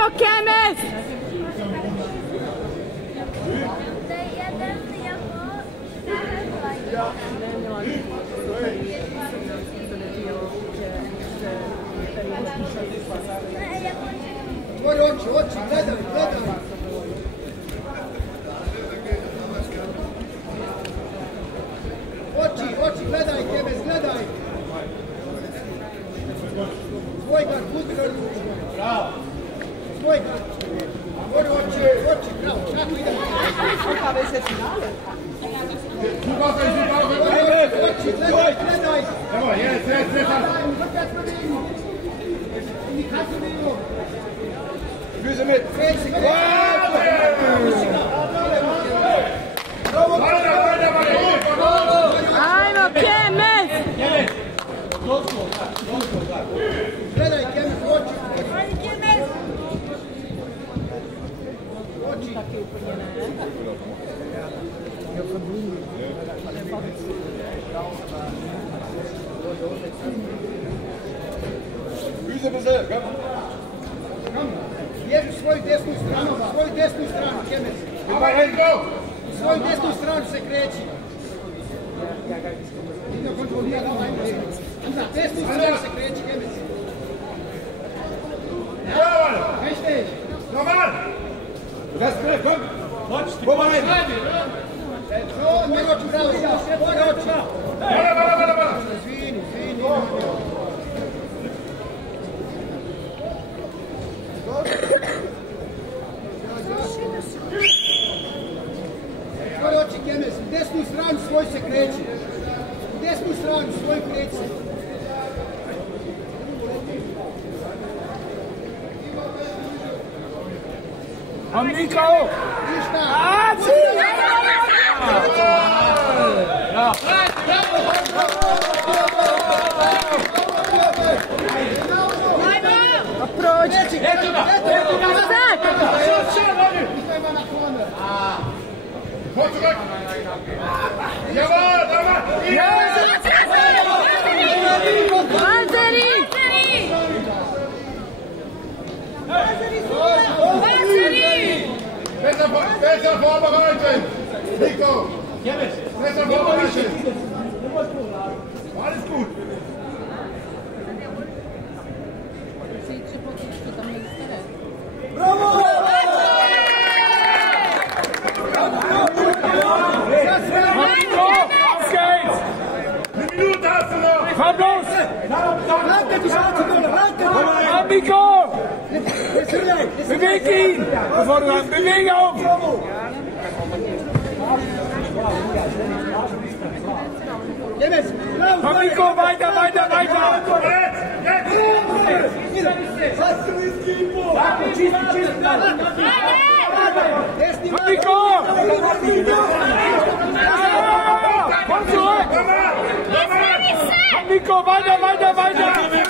Ajmo, Kemes! Oči, gledaj. Oči, gledaj, Kemes, gledaj. Svoj gard, budi na ruku. Bravo. Svoj gard. Oči, bravo. Kako ide? Kakva veze finale? Oči, gledaj. Evo, jest. Füße mit! Ajmo, Kemes! Gledaj, Kemes, oči. Oči. Füße bitte! Bježi svoju desnu stranu, Kemes. Svoju desnu stranu se kreći. Na desnu stranu se kreći, Kemes. Kaj šteš? Normal! Komm! Komm mal rein! Oči, bravo, oči. Izvini. Tvoj oči, Kemes, u desnu stranu svoj se kreći. U desnu stranu svoj kreći se. Niko! Ništa! Prođi! Vor zurück! Jawohl! Valtteri! Besser vorbereitet! Nico! Besser vorbereitet! Alles gut! Bravo! Komm los! Amico! Beweg ihn! Bewegung! Amico, weiter! Amico! Komm zurück! Nico, weiter!